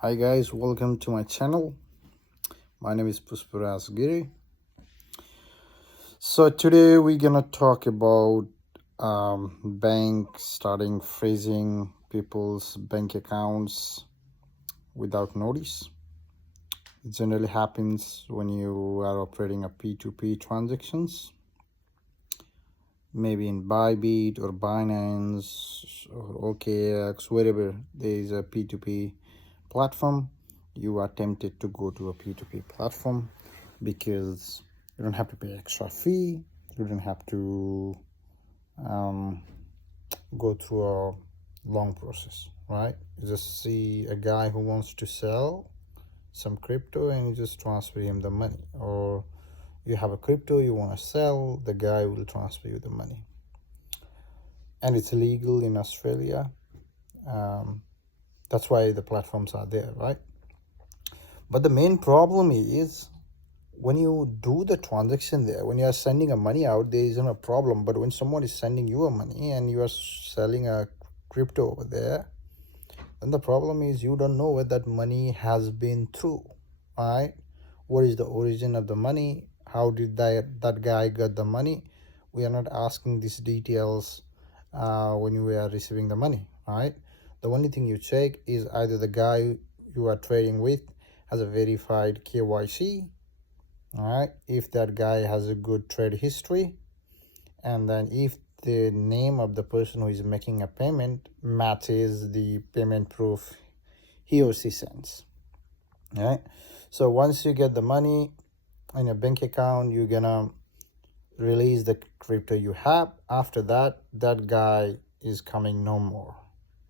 Hi guys, welcome to my channel. My name is Pusparas Giri. So today we're gonna talk about banks starting freezing people's bank accounts without notice. It generally happens when you are operating a P2P transactions, maybe in Bybit or Binance or OKX, wherever there is a P2P platform. You are tempted to go to a P2P platform because you don't have to pay extra fee. You don't have to go through a long process, right? You just see a guy who wants to sell some crypto and you just transfer him the money, or you have a crypto you want to sell, the guy will transfer you the money, and it's illegal in Australia. That's why the platforms are there, right? But the main problem is when you do the transaction there, when you are sending a money out, there isn't a problem. But when someone is sending you a money and you are selling a crypto over there, then the problem is you don't know where that money has been through, right? What is the origin of the money? How did that guy get the money? We are not asking these details when you are receiving the money, right? The only thing you check is either the guy you are trading with has a verified KYC, all right, if that guy has a good trade history, and then if the name of the person who is making a payment matches the payment proof he or she sends. All right, so once you get the money in your bank account, you're gonna release the crypto you have. After that, that guy is coming no more,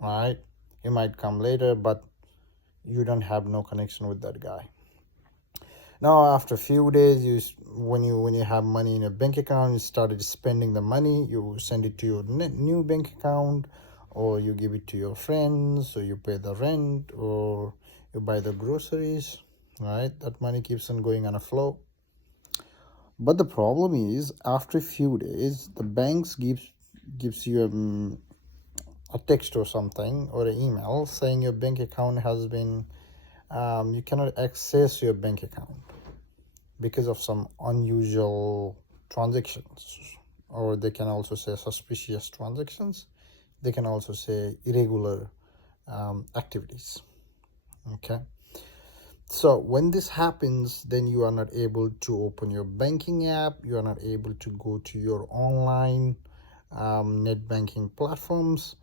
right? He might come later, but you don't have no connection with that guy. Now after a few days, when you have money in a bank account, you started spending the money, you send it to your new bank account, or you give it to your friends, or you pay the rent, or you buy the groceries, right? That money keeps on going on a flow. But the problem is, after a few days, the banks gives you a text or something, or an email saying your bank account has been you cannot access your bank account because of some unusual transactions, or they can also say suspicious transactions. They can also say irregular activities. Okay, so when this happens, then you are not able to open your banking app, you are not able to go to your online net banking platforms.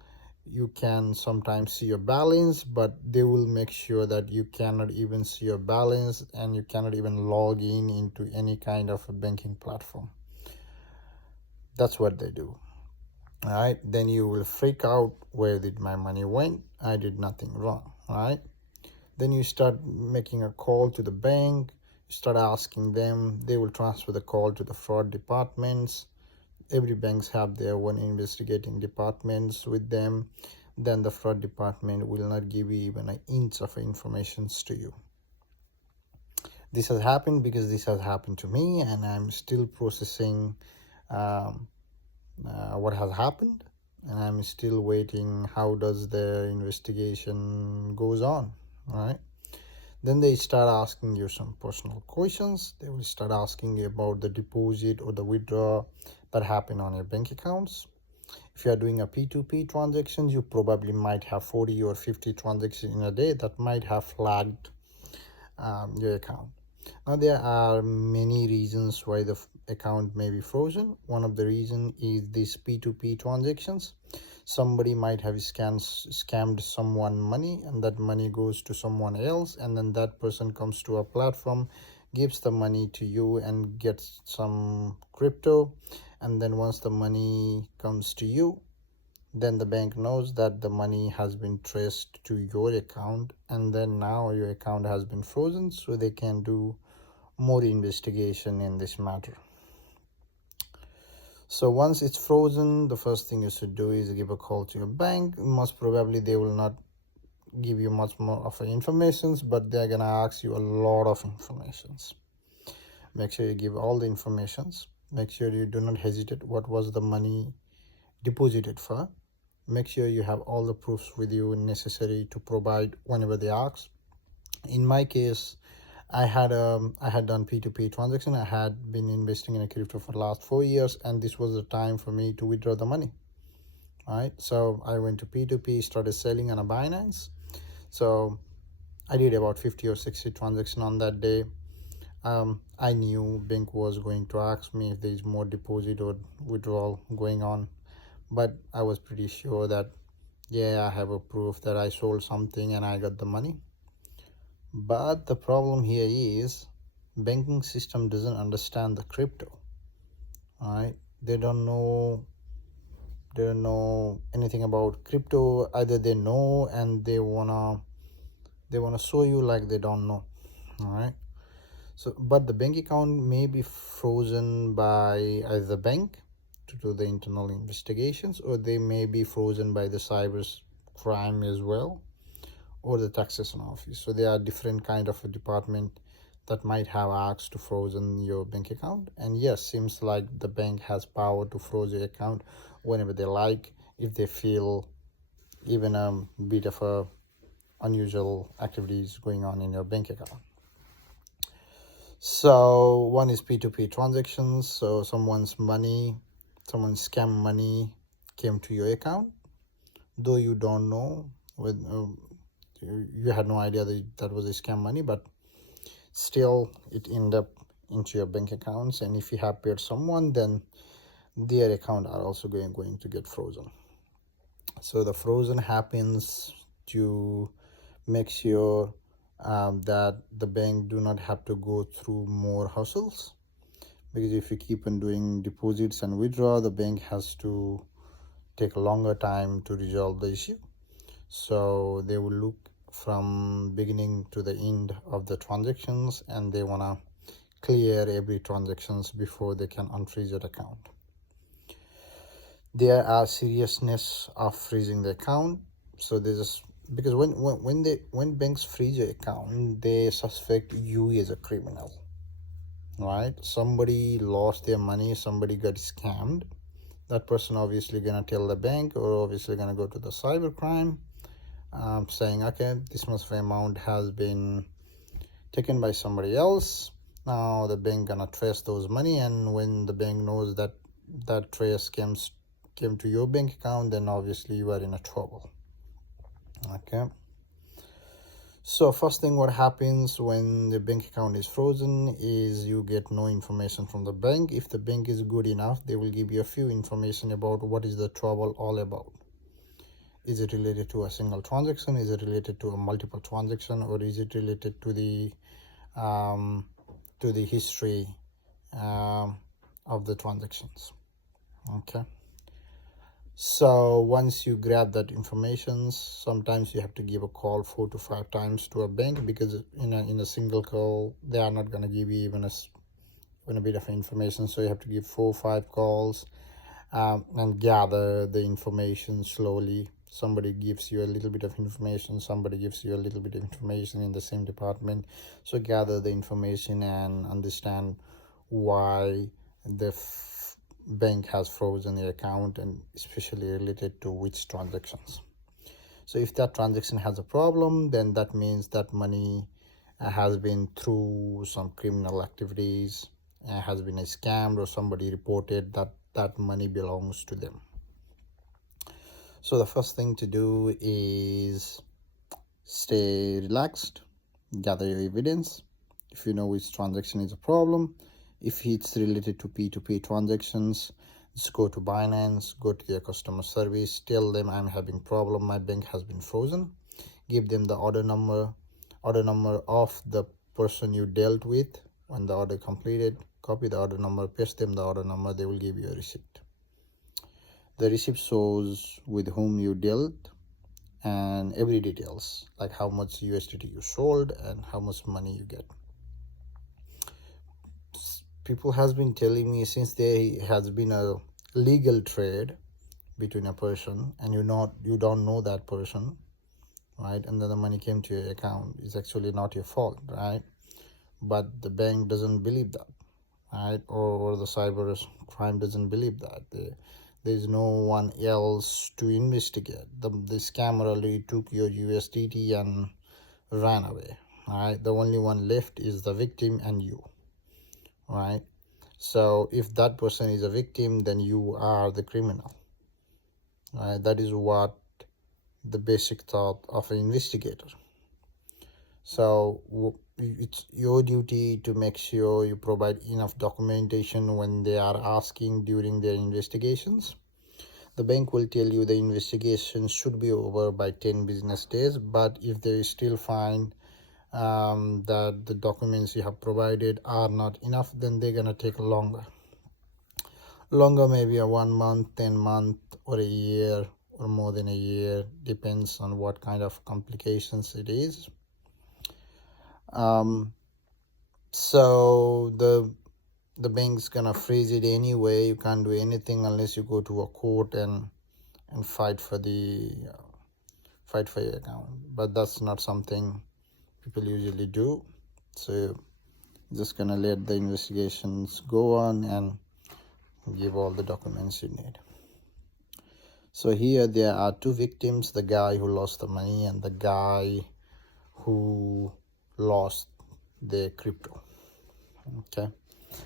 You can sometimes see your balance, but they will make sure that you cannot even see your balance, and you cannot even log in into any kind of a banking platform. That's what they do. All right, then you will freak out. Where did my money went? I did nothing wrong. All right, then you start making a call to the bank, you start asking them. They will transfer the call to the fraud departments. Every banks have their own investigating departments with them. Then the fraud department will not give you even an inch of information to you. This has happened because this has happened to me, and I'm still processing what has happened, and I'm still waiting how does their investigation goes on. All right, then they start asking you some personal questions. They will start asking you about the deposit or the withdrawal that happen on your bank accounts. If you are doing a P2P transactions, you probably might have 40 or 50 transactions in a day that might have flagged your account. Now there are many reasons why the account may be frozen. One of the reasons is these P2P transactions. Somebody might have scammed someone money, and that money goes to someone else, and then that person comes to a platform, gives the money to you and gets some crypto. And then once the money comes to you, then the bank knows that the money has been traced to your account, and then now your account has been frozen, so they can do more investigation in this matter. So once it's frozen, the first thing you should do is give a call to your bank. Most probably they will not give you much more of information, but they're gonna ask you a lot of informations. Make sure you give all the informations. Make sure you do not hesitate. What was the money deposited for? Make sure you have all the proofs with you necessary to provide whenever they ask. In my case, I had done P2P transaction. I had been investing in a crypto for the last 4 years, and this was the time for me to withdraw the money. Right, so I went to P2P, started selling on a Binance. So I did about 50 or 60 transactions on that day. I knew bank was going to ask me if there is more deposit or withdrawal going on, but I was pretty sure that, yeah, I have a proof that I sold something and I got the money. But the problem here is banking system doesn't understand the crypto. Right, they don't know anything about crypto. Either they know and they wanna show you like they don't know. All right, so but the bank account may be frozen by either the bank to do the internal investigations, or they may be frozen by the cyber crime as well, or the taxation office. So there are different kind of a department that might have asked to frozen your bank account. And yes, seems like the bank has power to freeze your account whenever they like, if they feel even a bit of a unusual activities going on in your bank account. So one is P2P transactions. So someone's scam money came to your account, though you don't know, with you had no idea that was a scam money, but still it ended up into your bank accounts. And if you have paid someone, then their account are also going to get frozen. So the frozen happens to make sure that the bank do not have to go through more hassles, because if you keep on doing deposits and withdraw, the bank has to take a longer time to resolve the issue. So they will look from beginning to the end of the transactions, and they want to clear every transactions before they can unfreeze your account. There are seriousness of freezing the account. So there's because when banks freeze your account, they suspect you as a criminal, right? Somebody lost their money, somebody got scammed. That person obviously gonna tell the bank, or obviously gonna go to the cyber crime, saying, okay, this much of amount has been taken by somebody else. Now the bank gonna trace those money, and when the bank knows that that trace came to your bank account, then obviously you are in a trouble. Okay, so first thing what happens when the bank account is frozen is you get no information from the bank. If the bank is good enough, they will give you a few information about what is the trouble all about. Is it related to a single transaction? Is it related to a multiple transaction? Or is it related to the history of the transactions? Okay, so once you grab that information, sometimes you have to give a call 4 to 5 times to a bank, because in a single call they are not going to give you even a bit of information. So you have to give 4 or 5 calls and gather the information slowly. Somebody gives you a little bit of information, somebody gives you a little bit of information in the same department. So gather the information and understand why the bank has frozen the account, and especially related to which transactions. So if that transaction has a problem, then that means that money has been through some criminal activities, has been scammed, or somebody reported that money belongs to them. So the first thing to do is stay relaxed, gather your evidence. If you know which transaction is a problem, if it's related to P2P transactions, just go to Binance, go to their customer service, tell them I'm having problem, my bank has been frozen. Give them the order number of the person you dealt with when the order completed. Copy the order number, paste them the order number, they will give you a receipt. The receipt shows with whom you dealt and every details, like how much USDT you sold and how much money you get. People has been telling me, since there has been a legal trade between a person and you don't know that person, right, and then the money came to your account, it's actually not your fault, right? But the bank doesn't believe that, right? Or the cyber crime doesn't believe that. There's no one else to investigate. The scammer already took your USDT and ran away, right? The only one left is the victim and you, right? So if that person is a victim, then you are the criminal, right? That is what the basic thought of an investigator. So it's your duty to make sure you provide enough documentation when they are asking during their investigations. The bank will tell you the investigation should be over by 10 business days, but if they still find that the documents you have provided are not enough, then they're gonna take longer. Maybe a 1 month, 10 month, or a year, or more than a year, depends on what kind of complications it is. So the bank's gonna freeze it anyway. You can't do anything unless you go to a court and fight for your account. But that's not something people usually do. So just gonna let the investigations go on and give all the documents you need. So here there are two victims, the guy who lost the money and the guy who lost the crypto. Okay,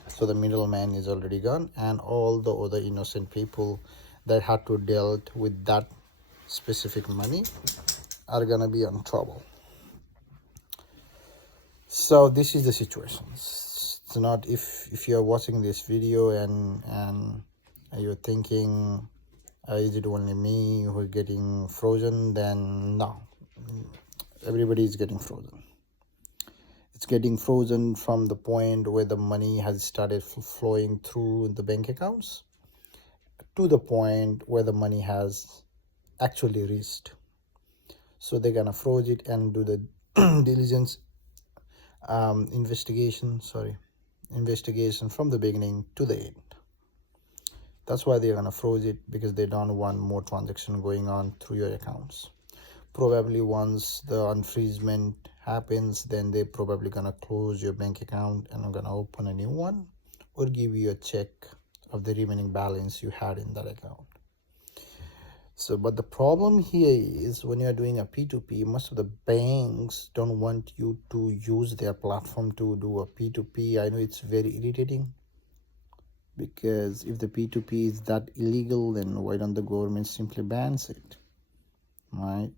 so the middleman is already gone, and all the other innocent people that had to deal with that specific money are gonna be in trouble. So this is the situation. It's not, if you're watching this video and you're thinking, is it only me who's getting frozen? Then no, everybody is getting frozen. It's getting frozen from the point where the money has started flowing through the bank accounts to the point where the money has actually reached. So they're gonna froze it and do the diligence investigation from the beginning to the end. That's why they're gonna froze it, because they don't want more transaction going on through your accounts. Probably once the unfreezement happens, then they're probably gonna close your bank account and are gonna open a new one or give you a check of the remaining balance you had in that account. So, but the problem here is when you're doing a P2P, most of the banks don't want you to use their platform to do a P2P. I know it's very irritating, because if the P2P is that illegal, then why don't the government simply bans it, right?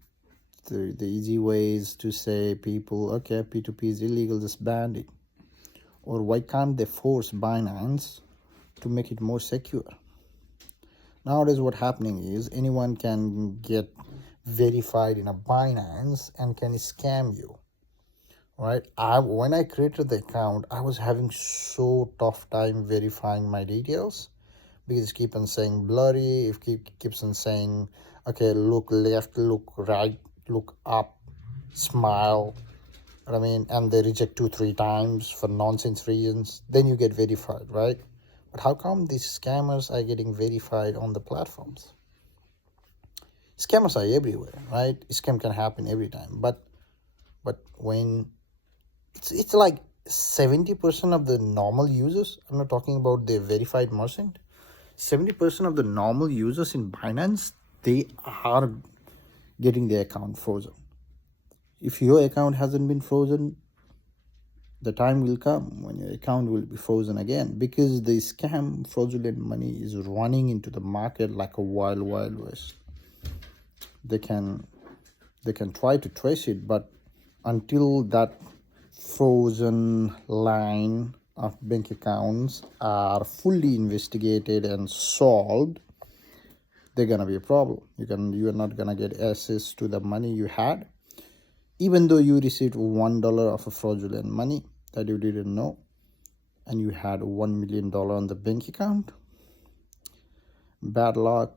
The easy way is to say people, okay, P2P is illegal, just ban it. Or why can't they force Binance to make it more secure? Nowadays what happening is anyone can get verified in a Binance and can scam you, right? When I created the account, I was having so tough time verifying my details, because it keeps on saying blurry, it keeps on saying, okay, look left, look right, look up, smile, and they reject 2-3 times for nonsense reasons. Then you get verified, right? But how come these scammers are getting verified on the platforms? Scammers are everywhere, right? Scam can happen every time, but when it's like 70% of the normal users, I'm not talking about the verified merchant, 70% of the normal users in Binance, they are getting their account frozen. If your account hasn't been frozen, the time will come when your account will be frozen again, because the scam fraudulent money is running into the market like a wild west. They can try to trace it, but until that frozen line of bank accounts are fully investigated and solved, they're gonna be a problem. You are not gonna get access to the money you had, even though you received $1 of a fraudulent money that you didn't know, and you had $1 million on the bank account. Bad luck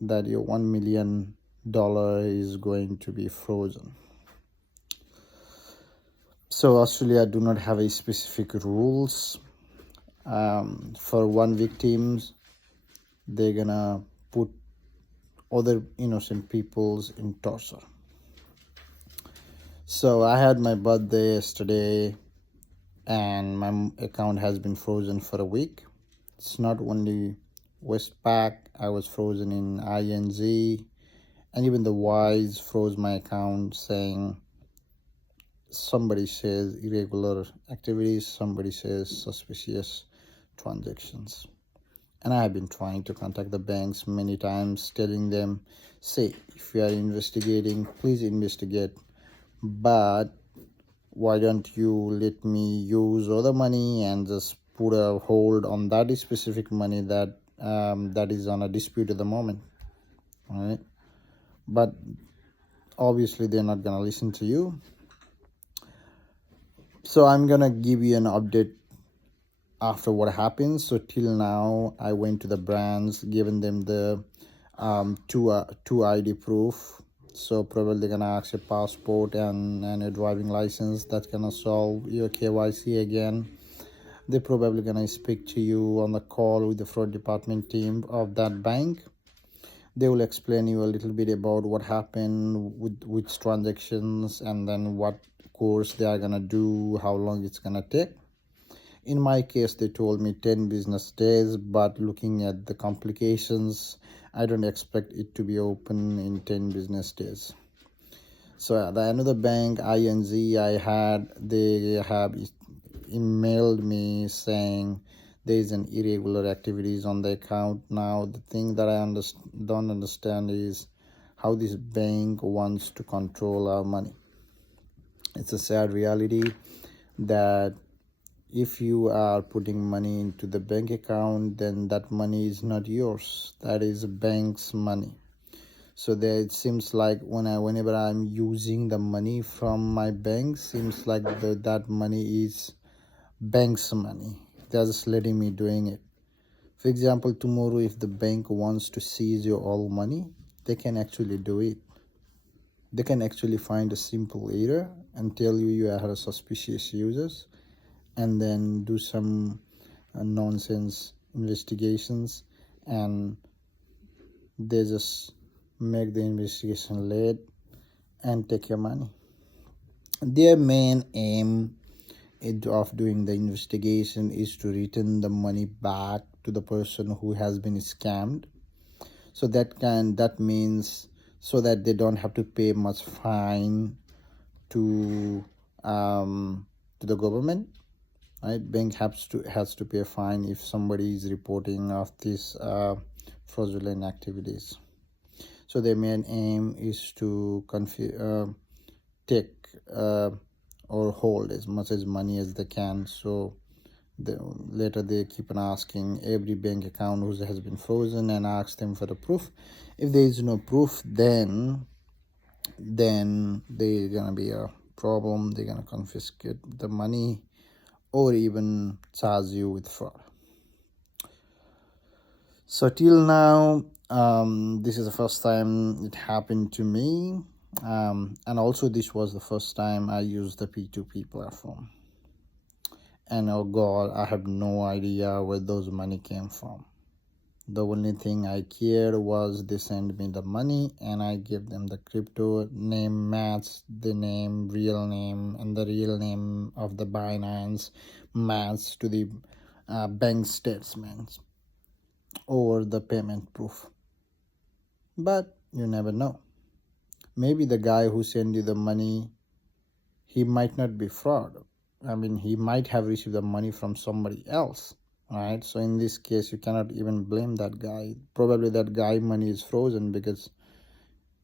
that your $1 million is going to be frozen. So Australia do not have a specific rules. For one victims, they're gonna put other innocent peoples in torture. So I had my birthday yesterday, and my account has been frozen for a week. It's not only Westpac, I was frozen in INZ, and even the Wise froze my account, saying somebody says irregular activities, somebody says suspicious transactions. And I have been trying to contact the banks many times, telling them, say, if you are investigating, please investigate, but why don't you let me use other money and just put a hold on that specific money that that is on a dispute at the moment, all right? But obviously they're not gonna listen to you. So I'm gonna give you an update after what happens. So till now, I went to the branch, given them the two ID proof. So probably they're gonna ask your passport and a driving license. That's gonna solve your KYC again. They're probably gonna speak to you on the call with the fraud department team of that bank. They will explain you a little bit about what happened with which transactions, and then what course they are gonna do, how long it's gonna take. In my case, they told me 10 business days, but looking at the complications, I don't expect it to be open in 10 business days. So the another bank, ING, they have emailed me saying there is an irregular activities on the account. Now, the thing that I don't understand is how this bank wants to control our money. It's a sad reality that if you are putting money into the bank account, then that money is not yours. That is a bank's money. So there it seems like whenever I'm using the money from my bank, seems like that money is bank's money. They're just letting me doing it. For example, tomorrow if the bank wants to seize your all money, they can actually do it. They can actually find a simple error and tell you are a suspicious users, and then do some nonsense investigations, and they just make the investigation late and take your money. Their main aim of doing the investigation is to return the money back to the person who has been scammed. So that means so that they don't have to pay much fine to the government. Right, bank has to pay a fine if somebody is reporting of these fraudulent activities. So their main aim is to take or hold as much as money as they can. So later they keep on asking every bank account who has been frozen and ask them for the proof. If there is no proof, then there's gonna be a problem. They're gonna confiscate the money or even charge you with fraud. So till now, this is the first time it happened to me, and also this was the first time I used the P2P platform. And oh God, I have no idea where those money came from. The only thing I cared was they sent me the money and I gave them the crypto name, matched the name, real name, and the real name of the Binance matched to the bank statements or the payment proof. But you never know. Maybe the guy who sent you the money, he might not be fraud. I mean, he might have received the money from somebody else. Right, so in this case you cannot even blame that guy. Probably that guy money is frozen because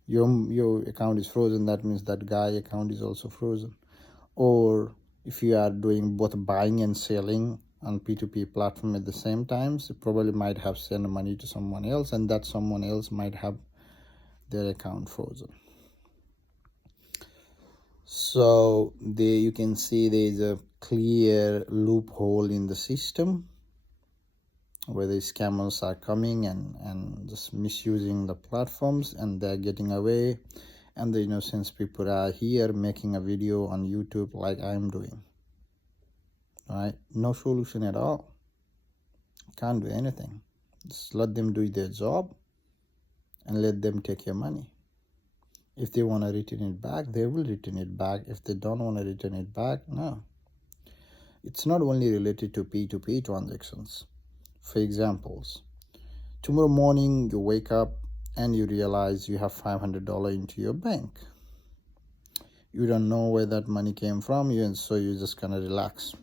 your account is frozen. That means that guy account is also frozen. Or if you are doing both buying and selling on P2P platform at the same time, so probably might have sent money to someone else, and that someone else might have their account frozen. So there you can see there is a clear loophole in the system where the scammers are coming and just misusing the platforms, and they're getting away, and the innocent people are here making a video on YouTube like I'm doing. Right, no solution at all. Can't do anything. Just let them do their job and let them take your money. If they want to return it back, they will return it back. If they don't want to return it back, no. It's not only related to P2P transactions. For examples, tomorrow morning you wake up and you realize you have $500 into your bank. You don't know where that money came from, and so you're just gonna relax.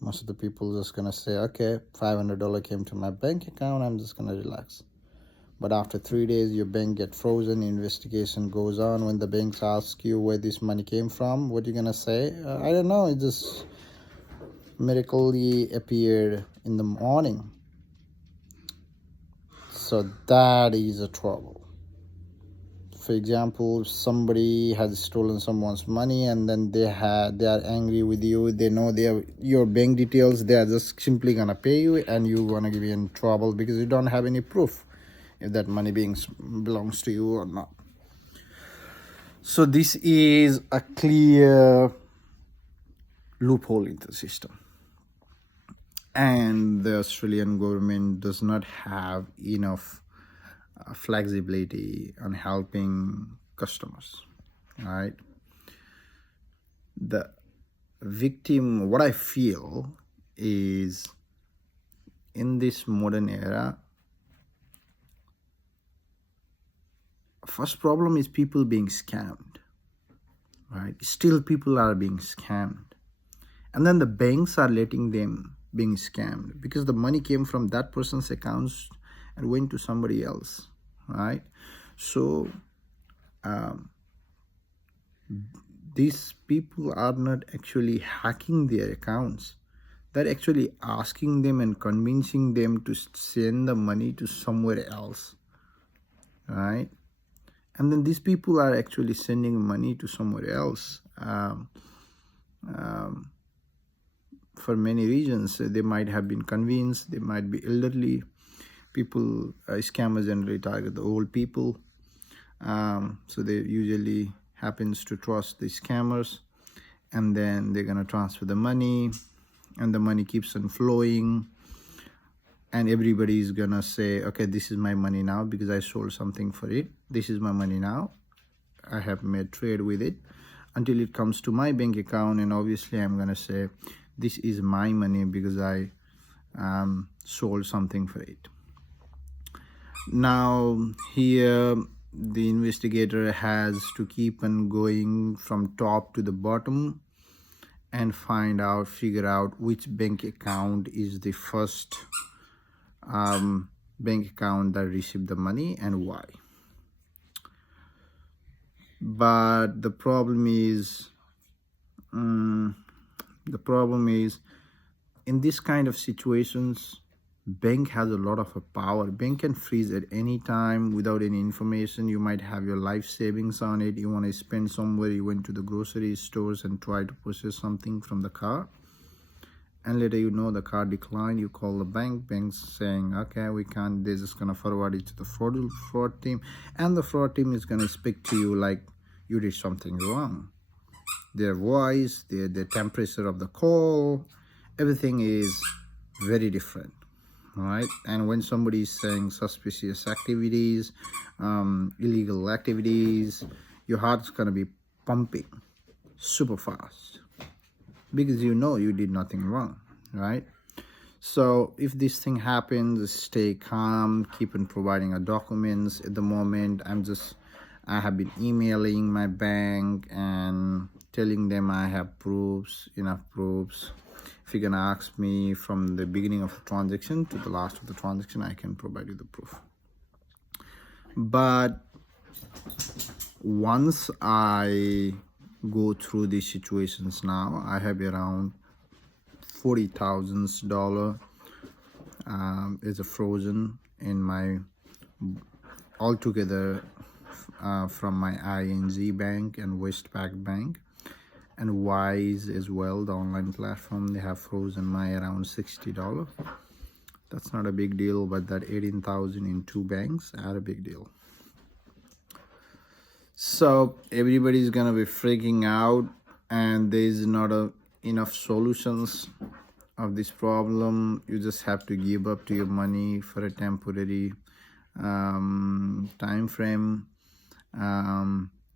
Most of the people just gonna say, okay, $500 came to my bank account, I'm just gonna relax. But after 3 days, your bank get frozen, investigation goes on. When the banks ask you where this money came from, what are you gonna say? I don't know, it just miraculously appeared in the morning. So that is a trouble. For example, somebody has stolen someone's money, and then they are angry with you. They know your bank details. They are just simply gonna pay you, and you're gonna be in trouble because you don't have any proof if that money belongs to you or not. So this is a clear loophole in the system, and the Australian government does not have enough flexibility on helping customers. Right, the victim, what I feel is, in this modern era, first problem is people being scammed. Right, still people are being scammed, and then the banks are letting them being scammed because the money came from that person's accounts and went to somebody else. Right, so these people are not actually hacking their accounts. They're actually asking them and convincing them to send the money to somewhere else. Right, and then these people are actually sending money to somewhere else for many reasons. They might have been convinced, they might be elderly people. Scammers generally target the old people, so they usually happens to trust the scammers, and then they're gonna transfer the money, and the money keeps on flowing, and everybody's gonna say, okay, this is my money now because I sold something for it. This is my money now, I have made trade with it, until it comes to my bank account, and obviously I'm gonna say this is my money because I sold something for it. Now here the investigator has to keep on going from top to the bottom and figure out which bank account is the first bank account that received the money and why. But the problem is in this kind of situations, bank has a lot of power. Bank can freeze at any time without any information. You might have your life savings on it. You want to spend somewhere. You went to the grocery stores and try to purchase something from the car, and later you know the car declined. You call the bank's saying, okay, we can't. They're just gonna forward it to the fraud team, and the fraud team is gonna speak to you like you did something wrong. Their voice, the temperature of the call, everything is very different. Right, and when somebody is saying suspicious activities, illegal activities, your heart's gonna be pumping super fast because you know you did nothing wrong. Right, so if this thing happens, stay calm, keep on providing our documents. At the moment, I have been emailing my bank and telling them I have enough proofs. If you're gonna ask me from the beginning of the transaction to the last of the transaction, I can provide you the proof. But once I go through these situations now, I have around $40,000 is a frozen in my altogether from my ING bank and Westpac bank. And Wise as well, the online platform, they have frozen my around $60. That's not a big deal, but that 18,000 in two banks are a big deal. So everybody's gonna be freaking out, and there's not enough solutions of this problem. You just have to give up to your money for a temporary time frame.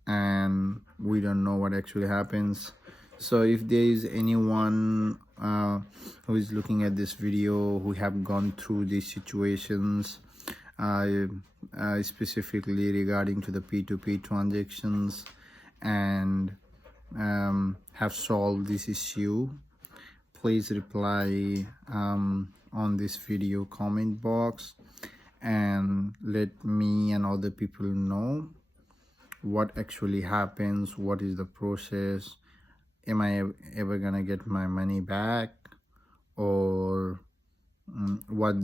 And we don't know what actually happens. So if there is anyone who is looking at this video who have gone through these situations, specifically regarding to the P2P transactions and have solved this issue, please reply on this video comment box and let me and other people know what actually happens, what is the process, am I ever gonna get my money back, or what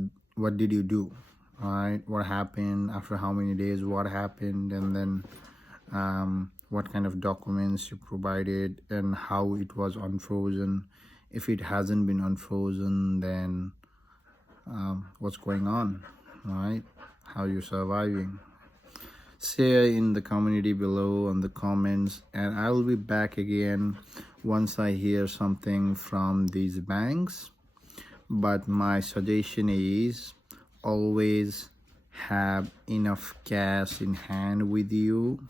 did you do, right? What happened, after how many days, what happened, and then what kind of documents you provided, and how it was unfrozen. If it hasn't been unfrozen, then what's going on, right? How you're surviving. Share in the community below on the comments, and I will be back again once I hear something from these banks. But my suggestion is always have enough cash in hand with you.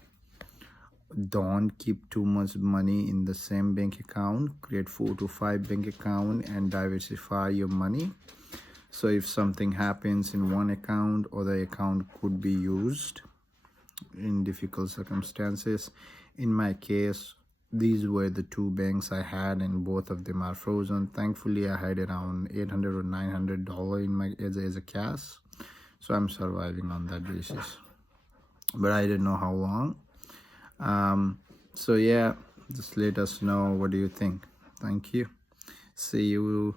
Don't keep too much money in the same bank account. Create 4 to 5 bank account and diversify your money. So if something happens in one account, other account could be used in difficult circumstances. In my case, these were the 2 banks I had, and both of them are frozen. Thankfully, I had around $800 or $900 in my as a cash, so I'm surviving on that basis. But I don't know how long. So yeah, just let us know what do you think. Thank you. See you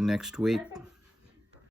next week.